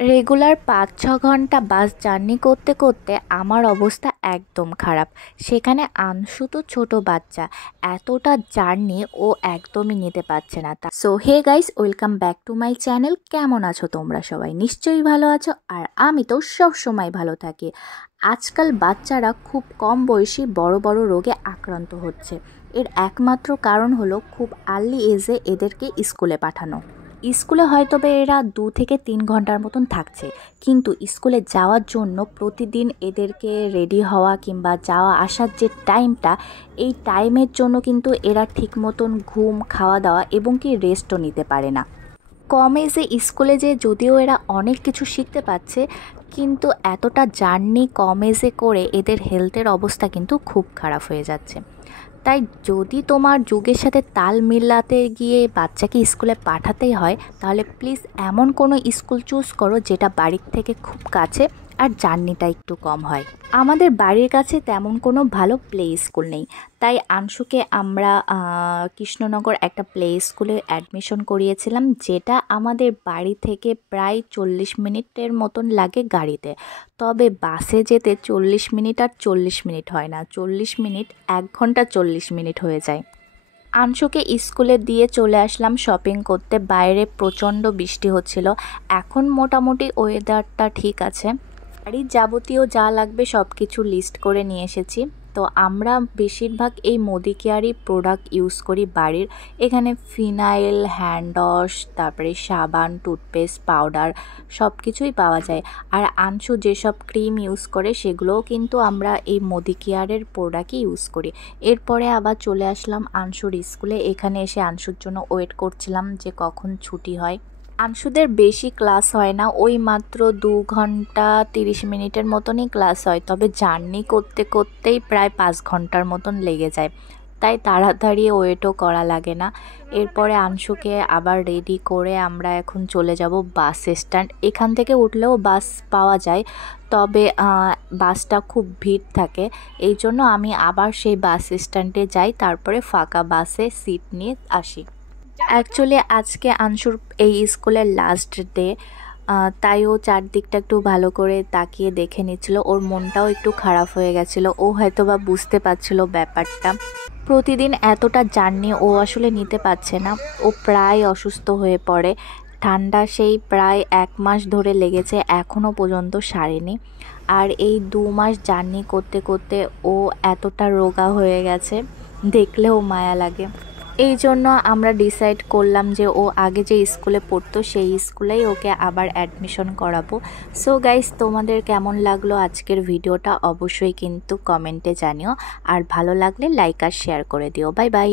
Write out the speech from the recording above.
Regular ৫-৬ ঘন্টা bus journey করতে করতে আমার অবস্থা একদম খারাপ। সেখানে আনসু তো ছোট বাচ্চা, এতটা জার্নি ও একদমই নিতে পারছে না। So hey guys, welcome back to my channel. কেমন আছো তোমরা সবাই? নিশ্চয়ই ভালো আছো, আর আমি তো সব সময় ভালো থাকি। আজকাল বাচ্চারা খুব কম বয়সী বড় বড় রোগে আক্রান্ত হচ্ছে। এর একমাত্র কারণ হলো খুব আর্লি এজে এদেরকে স্কুলে পাঠানো। স্কুলে হয়তো বা এরা 2 থেকে 3 ঘন্টার মতন থাকছে, কিন্তু স্কুলে যাওয়ার জন্য প্রতিদিন এদেরকে রেডি হওয়া কিংবা যাওয়া আসার যে টাইমটা, এই টাইমের জন্য কিন্তু এরা ঠিক মতন ঘুম, খাওয়া দাওয়া এবং কি রেস্টও নিতে পারে না। কম এজে স্কুলে যে যদিও এরা অনেক কিছু শিখতে পাচ্ছে, কিন্তু এতটা জার্নি কম এজে করে এদের হেলথের অবস্থা কিন্তু খুব খারাপ হয়ে যাচ্ছে। তাই যদি তোমার যুগের সাথে তাল মিলাতে গিয়ে বাচ্চাকে স্কুলে পাঠাতেই হয়, তাহলে প্লিজ এমন কোনো স্কুল চুজ করো যেটা বাড়ির থেকে খুব কাছে আর জার্নিটা একটু কম হয়। আমাদের বাড়ির কাছে তেমন কোনো ভালো প্লে স্কুল নেই, তাই আনশুকে আমরা কৃষ্ণনগর একটা প্লে স্কুলে অ্যাডমিশন করিয়েছিলাম, যেটা আমাদের বাড়ি থেকে প্রায় 40 মিনিটের মতন লাগে গাড়িতে। তবে বাসে যেতে 40 মিনিট আর 40 মিনিট হয় না, 40 মিনিট 1 ঘন্টা 40 মিনিট হয়ে যায়। আনশুকে স্কুলে দিয়ে চলে আসলাম শপিং করতে। বাইরে প্রচণ্ড বৃষ্টি হচ্ছিল, এখন মোটামুটি ওয়েদারটা ঠিক আছে। বাড়ির যাবতীয় যা লাগবে সব কিছু লিস্ট করে নিয়ে এসেছি। তো আমরা বেশিরভাগ এই মোদি কেয়ারই প্রোডাক্ট ইউজ করি বাড়ির। এখানে ফিনাইল, হ্যান্ড ওয়াশ, তারপরে সাবান, টুথপেস্ট, পাউডার সব কিছুই পাওয়া যায়। আর আনশু যেসব ক্রিম ইউজ করে সেগুলোও কিন্তু আমরা এই মোদি কেয়ারের প্রোডাক্টই ইউজ করি। এরপরে আবার চলে আসলাম আনশুর স্কুলে। এখানে এসে আনশুর জন্য ওয়েট করছিলাম যে কখন ছুটি হয়। আনশুদের বেশি ক্লাস হয় না, ওই মাত্র 2 ঘন্টা 30 মিনিটের মতনই ক্লাস হয়, তবে জার্নি করতে করতেই প্রায় 5 ঘন্টার মতন লেগে যায়, তাই তাড়াতাড়ি ওয়েটও করা লাগে না। এরপরে আনশুকে আবার রেডি করে আমরা এখন চলে যাব বাস স্ট্যান্ড। এখান থেকে উঠলেও বাস পাওয়া যায়, তবে বাসটা খুব ভিড় থাকে, এই জন্য আমি আবার সেই বাস স্ট্যান্ডে যাই, তারপরে ফাঁকা বাসে সিট নিয়ে আসি। অ্যাকচুয়ালি আজকে আনশুর এই স্কুলের লাস্ট ডে, তাই ও চারদিকটা একটু ভালো করে তাকিয়ে দেখে নিচ্ছিল। ওর মনটাও একটু খারাপ হয়ে গেছিলো, ও হয়তো বা বুঝতে পারছিল ব্যাপারটা। প্রতিদিন এতটা জার্নি ও আসলে নিতে পারছে না, ও প্রায় অসুস্থ হয়ে পড়ে। ঠান্ডা সেই প্রায় 1 মাস ধরে লেগেছে, এখনও পর্যন্ত সারেনি। আর এই 2 মাস জার্নি করতে করতে ও এতটা রোগা হয়ে গেছে, দেখলেও মায়া লাগে। এই জন্য আমরা ডিসাইড করলাম যে ও আগে যে স্কুলে পড়তো সেই স্কুলেই ওকে আবার অ্যাডমিশন করাবো। সো গাইস, তোমাদের কেমন লাগলো আজকের ভিডিওটা অবশ্যই কিন্তু কমেন্টে জানিও, আর ভালো লাগলে লাইক আর শেয়ার করে দিও। Bye bye.